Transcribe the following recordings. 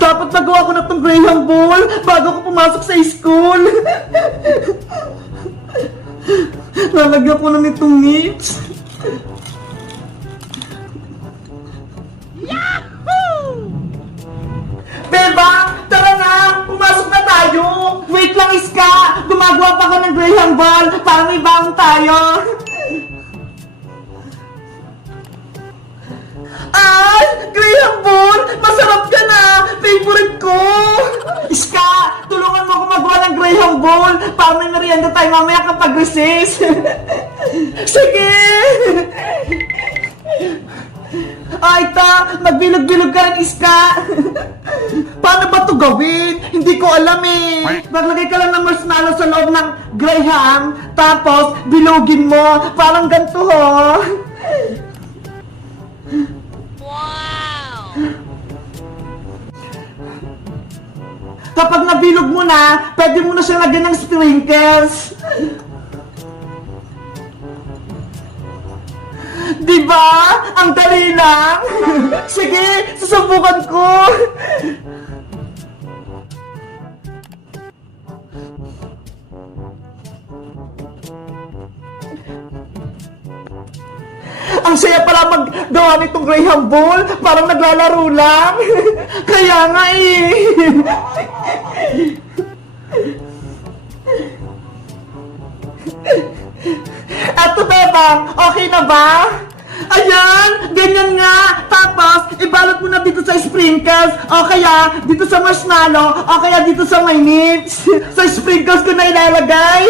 Dapat nagawa ko na itong Graham Ball bago ko pumasok sa school. Lalagyan ko na nitong nips. Yahoo! Bebang, tara na! Pumasok na tayo! Wait lang, Iska! Gumagawa pa ako ng Graham Ball para may bangon tayo! Ay! Graham Ball! Masarap ka na! Favorite ko! Iska! Tulungan mo ako magawa ng Graham Ball para may merienda tayo mamaya kapag recess! Sige! Ay, ta! Magbilog-bilog ka ng Iska! Paano ba ito gawin? Hindi ko alam eh! Maglagay ka lang ng marshmallow sa loob ng Graham, tapos bilogin mo, parang ganito ho! Wow! Kapag nabilog mo na, pwede mo na siya lagyan ng sprinkles! Diba? Ang dali lang! Sige, susubukan ko! Ang saya pala maggawa nitong Graham Ball, parang naglalaro lang. Kaya nga eh. Eto Bebang, okay na ba? Ayan, ganyan nga. Tapos, ibalot mo na dito sa sprinkles, o kaya dito sa marshmallow, o kaya dito sa my nips. Sa sprinkles ko na ilalagay.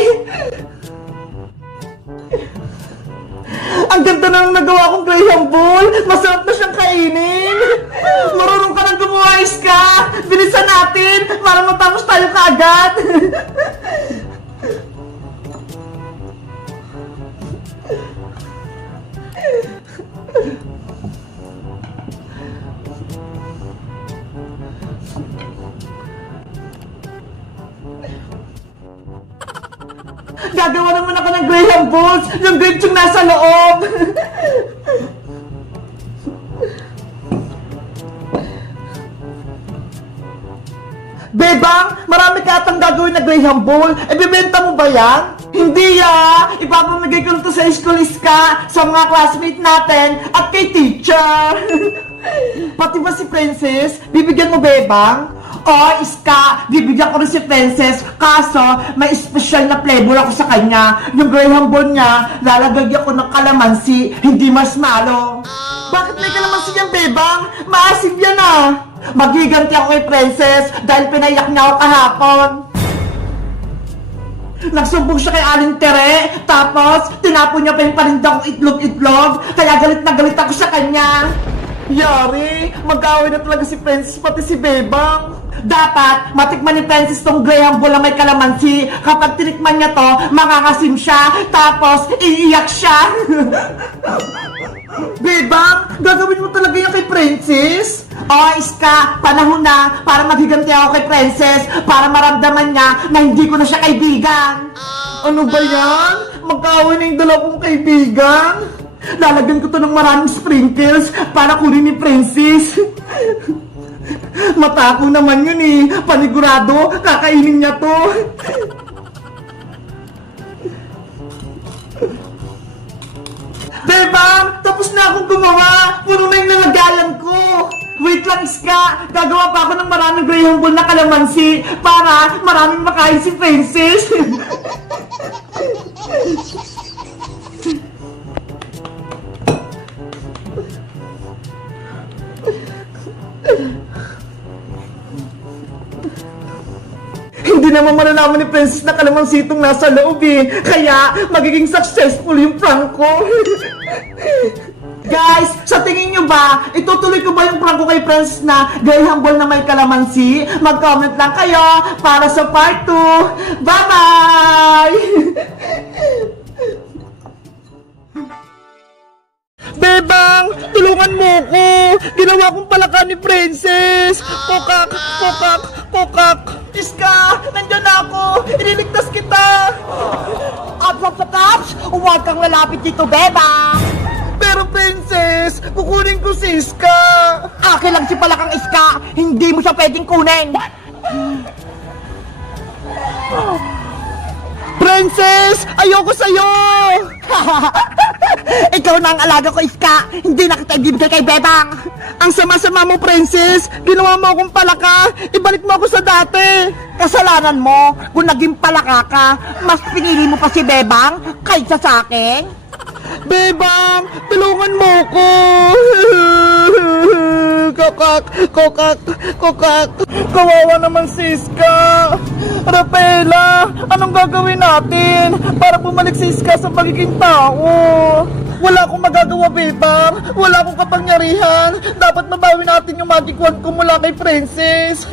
Ang ganda na ng nagawa kong Graham Ball. Masarap na siyang kainin. Marunong ka nang gumawa, Iska. Bilisan natin para matapos tayo kaagad. Gagawa naman ako ng Graham Balls, yung grapes yung nasa loob. Bebang, marami ka atang gagawin na Graham Ball. Ibibenta mo ba yan? Hindi ya! Ipapamigay ko nito sa school, Iska, sa mga classmate natin at kay teacher. Pati ba si Princess? Bibigyan mo, Bebang? Oh, Iska, bibigyan ko rin si Princess, kaso may special na flavor ako sa kanya. Yung Graham Ball niya, lalagyan ko ng kalamansi, hindi marshmallow. Bakit may kalamansi yan, Bebang? Maasim yan ah. Magiganti ako kay Princess dahil pinayak niya ako kahapon. Nagsumbong siya kay Aling Tere, tapos tinapon niya pa yung paninda kong itlog-itlog, kaya galit na galit ako sa kanya. Yari, mag-away na talaga si Princess pati si Bebang. Dapat, matikman ni Princess tong Graham Ball na may kalamansi. Kapag tinikman niya to, makakasim siya, tapos iiyak siya. Bebang, gagawin mo talaga yan kay Princess? Oh, Iska, panahon na para maghiganti ako kay Princess para maramdaman niya na hindi ko na siya kaibigan. Ano ba yan? Mag-away na yung dalawang kaibigan? Lalagyan ko to ng maraming sprinkles para kunin ni Princess. Matako naman yun eh. Panigurado, kakainin niya to. Bebang, tapos na akong gumawa. Puno na yung nalagayan ko. Wait lang, Iska. Gagawa pa ako ng maraming Graham Ball na kalamansi para maraming makain si Princess. Hindi naman malalaman ni Princess na kalamansi itong nasa loob eh. Kaya magiging successful yung prank ko. Guys, sa tingin nyo ba, itutuloy ko ba yung prank ko kay Princess na Graham Ball na may kalamansi? Mag-comment lang kayo para sa part 2. Bye-bye! Bebang, tulungan mo ko! Ginawa kong palaka ni Princess! Kokak, kokak, kokak! Iska, nandyan ako! Iniligtas kita! Ops! Huwag kang lalapit dito, Bebang! Pero princess, kukunin ko si Iska. Akin lang si Palakang Iska. Hindi mo siya pwedeng kunin. Princess, ayoko sa'yo. Ikaw na ang alaga ko, Iska. Hindi na kita ibibigay kay Bebang. Ang sama-sama mo, princess. Ginawa mo akong palaka. Ibalik mo ako sa dati. Kasalanan mo. Kung naging palaka ka, mas pinili mo pa si Bebang kaysa sa akin. Bebang, tulungan mo ko. Kokak. Kawawa naman si Iska. Rafaela, anong gagawin natin para bumalik si Iska sa pagiging tao? Wala akong magagawa, Bebang. Wala akong kapangyarihan. Dapat mabawi natin yung magic wand ko mula kay Princess.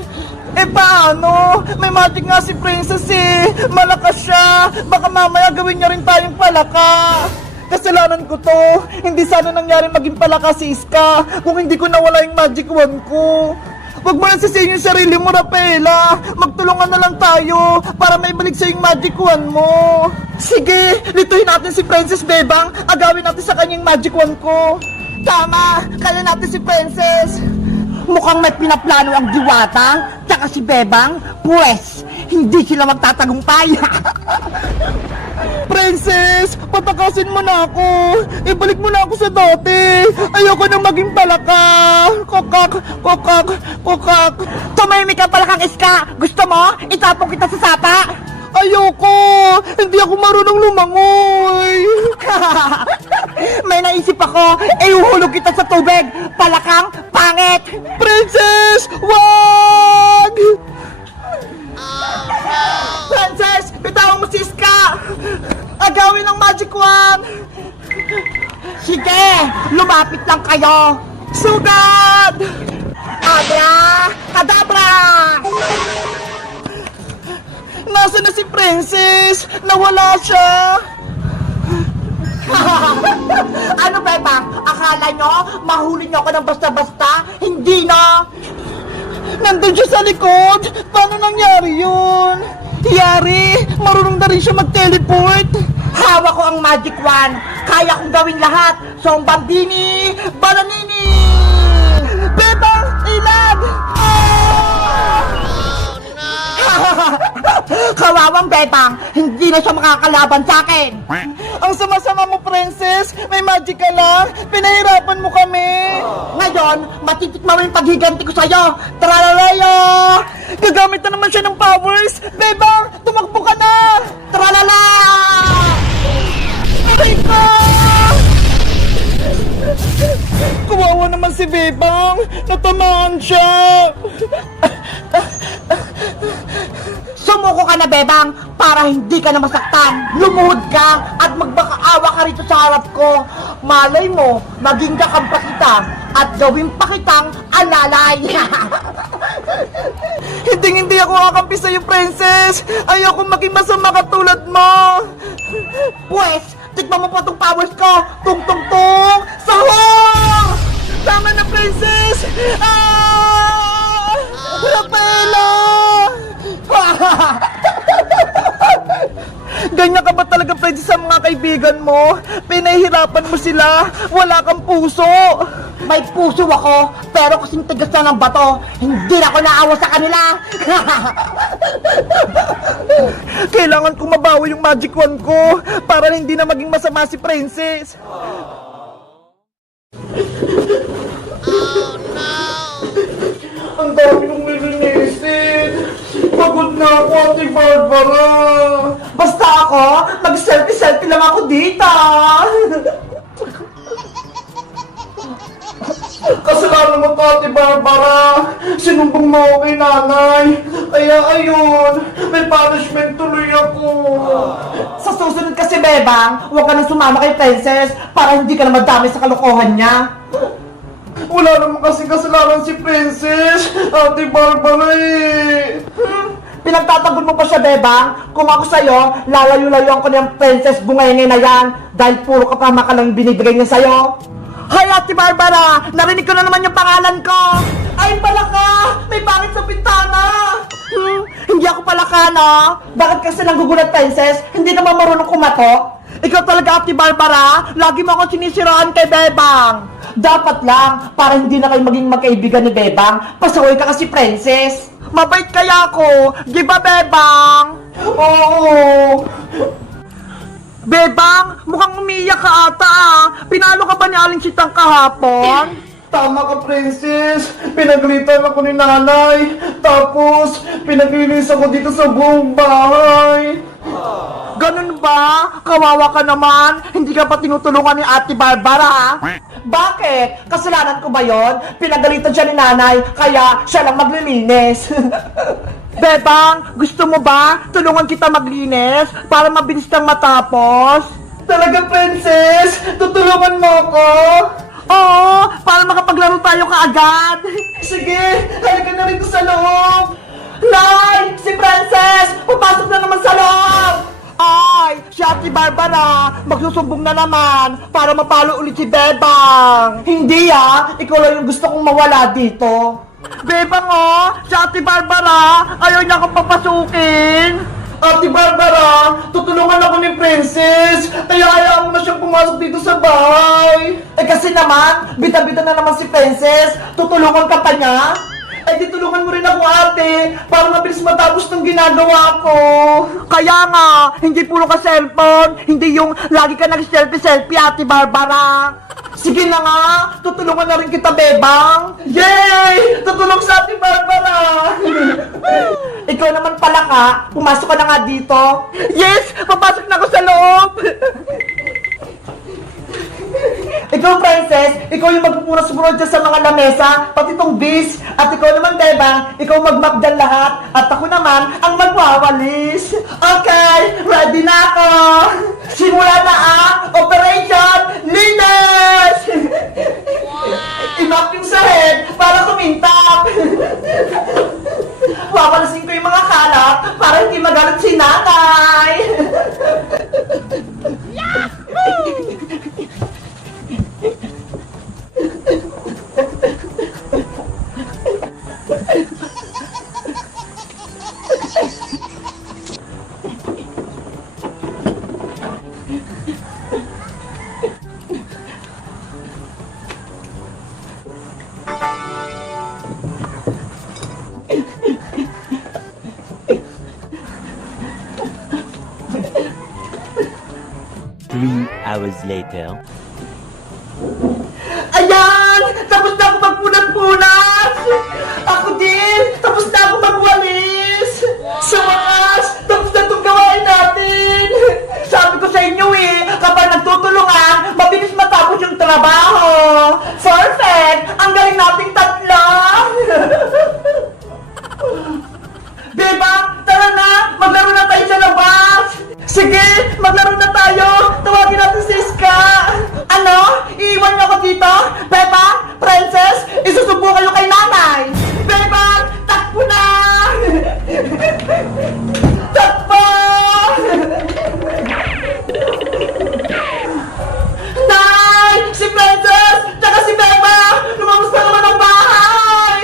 Eh paano? May magic nga si Princess eh. Malakas siya. Baka mamaya gawin niya rin tayong palaka. Kasalanan ko to. Hindi sana nangyari maging palaka si Iska kung hindi ko nawala yung magic wand ko. Huwag mo nang sisihin yung sarili mo, Rafaela. Magtulungan na lang tayo para may balik sa yung magic wand mo. Sige, lituhin natin si Princess Bebang. Agawin natin sa kanyang magic wand ko. Tama, kaya natin si Princess. Mukhang may pinaplano ang Diwata tsaka si Bebang. Pwes, hindi sila magtatagumpay. Princess, patakasin mo na ako. Ibalik mo na ako sa dati. Ayoko na maging palaka. Kokak. Tumahimik ka, Palakang Iska. Gusto mo? Itapong kita sa sapa. Ayoko. Hindi ako marunong lumangoy. May naisip ako. Iuhulog kita sa tubig. Palakang pangit. Princess, wag! Princess, bitawan mo si Iska. Agawin ang magic wand. Sige, lumapit lang kayo. Sugad! Abra! Kadabra! Nasaan na si Princess? Nawala siya. Ano, Bebang? Akala nyo, mahuli nyo ako ng basta-basta? Hindi na. Nandun siya sa likod. Paano nangyari yun? Yari, marunong na rin siya mag-teleport. Hawak ko ang magic wand. Kaya kong gawin lahat. So, Bambini, Balanini! Bebang, ilag! Kawawang Bebang, hindi na siya makakalaban sa akin. Ang sama-sama mo, Princess. May magic ka lang. Pinahirapan mo kami. Ngayon, matitikma mo yung paghiganti ko sa'yo. Tralalayo! Gagamit na naman siya ng powers. Bebang, tumakbo ka na! Tralala! Aray ko! Kawawa naman si Bebang. Natamaan siya. Sumuko ka na, Bebang, para hindi ka na masaktan. Lumuhod ka at magbakaawa ka rito sa harap ko. Malay mo, maging kakampa kita at gawin pa kitang alalay. Hindi ako kakampi sa'yo, Princess. Ayoko maging masama katulad mo. Pwes, tikman mo pa itong powers ko. Tung-tung-tung! Sahur! Tama na, Princess! Ah! Rafaela! Ganyan ka ba talaga, Princess, sa mga kaibigan mo? Pinahihirapan mo sila. Wala kang puso. May puso ako, pero kasing tigas na ng bato, hindi na ako naawa sa kanila. Kailangan kong mabawi yung magic wand ko para hindi na maging masama si Princess. Ang dami nung nilinisin. Pagod na ako, Ate Barbara. Basta ako, mag-selfie-selfie lang ako dito. Kasalanan mo to, Ate Barbara. Sinumbong mo ako kay nanay. Kaya ayun, may punishment tuloy ako. Sa susunod kasi, Bebang, huwag ka nang sumama kay Princess para hindi ka na madami sa kalokohan niya. Wala naman kasi kasalanan si Princess, Ate Barbara eh. Pinagtatanggol mo pa siya, Bebang? Kung ako sa'yo, lalayo-layuan ko ng Princess Bungenge na yan dahil puro kapama ka lang binibigay niya sa'yo. Hay, Ate Barbara! Narinig ko na naman yung pangalan ko! Ay, palaka! May pangit sa pintana! Hindi ako palaka, no? Bakit kasi nanggugulat, Princess? Hindi ka ba marunong kumatok? Ikaw talaga, Ate Barbara, lagi mo akong sinisiraan kay Bebang. Dapat lang, para hindi na kayo maging magkaibigan ni Bebang, pasaway ka kasi, Princess. Mabait kaya ako, di ba, Bebang? Oo. Bebang, mukhang umiiyak ka ata ah. Pinalo ka ba ni Aling Sitang kahapon? Tama ka, Princess. Pinaglitan ako ni nanay. Tapos, pinaglinis ako dito sa buong bahay. Ganun ba? Kawawa ka naman. Hindi ka pa tinutulungan ni Ate Barbara. Bakit? Kasalanan ko ba yon? Pinagalitan siya ni nanay, kaya siya lang maglilinis. Bebang, gusto mo ba tulungan kita maglinis para mabilis kang matapos? Talaga, Princess? Tutulungan mo ako? Oo, para makapaglaro tayo kaagad. Sige, halika na rito sa loob. Nay, si Princess, papasok na naman sa loob. Ay, si Ate Barbara, magsusumbong na naman para mapalo ulit si Bebang. Hindi ikaw lang yung gusto kong mawala dito. Bebang si Ate Barbara, ayaw niya akong papasukin. Ate Barbara, tutulungan ako ni Princess, kaya ayaw mo na siyang pumasok dito sa bahay. Kasi naman, bita-bita na naman si Princess, tutulungan ka pa niya? Di tulungan mo rin ako, ate, para mabilis matapos ng ginagawa ko. Kaya nga, hindi puro ka cellphone, hindi yung lagi ka nag-selfie-selfie, Ate Barbara. Sige na nga, tutulungan na rin kita, Bebang. Yay! Tutulong sa Ate Barbara. Ikaw naman pala ka, pumasok ka na nga dito. Yes! Papasok na ako sa loob! Ikaw, Princess, ikaw yung magpupunod dyan sa mga lamesa, pati tong bis. At ikaw naman, Bebang, ikaw magmap dyan lahat. At ako naman, ang magwawalis. Okay, ready na ako. Simula na Operation Linis! Imap yung sahig para kumintap. Wawalasin ko yung mga kalat para hindi magalit si nanay. Hours later. Ayan! Tapos na ako magpunat-punat! Ako din! Tapos na ako magwalis! Sa wakas! Tapos na itong gawain natin! Sabi ko sa inyo kapag nagtutulungan, mabilis matapos yung trabaho! Perfect! Ang galing nating tatlo! Beba, tara na! Maglaro na tayo sa labas! Sige! Maglaro na tayo! Tawagin natin si Iska! Ano? Iiwan niyo ako dito? Beba? Princess? Isusubo kayo kay nanay! Beba! Takbo na! Takbo! Nay! Si Princess! Tsaka si Beba! Lumabas na naman ang bahay!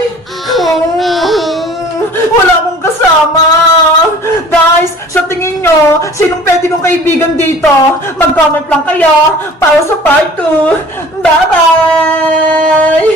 Wala akong kasama! Guys, sa tingin nyo, sinong pwede kong kaibigan dito? Mag-comment lang kayo para sa part 2. Bye-bye!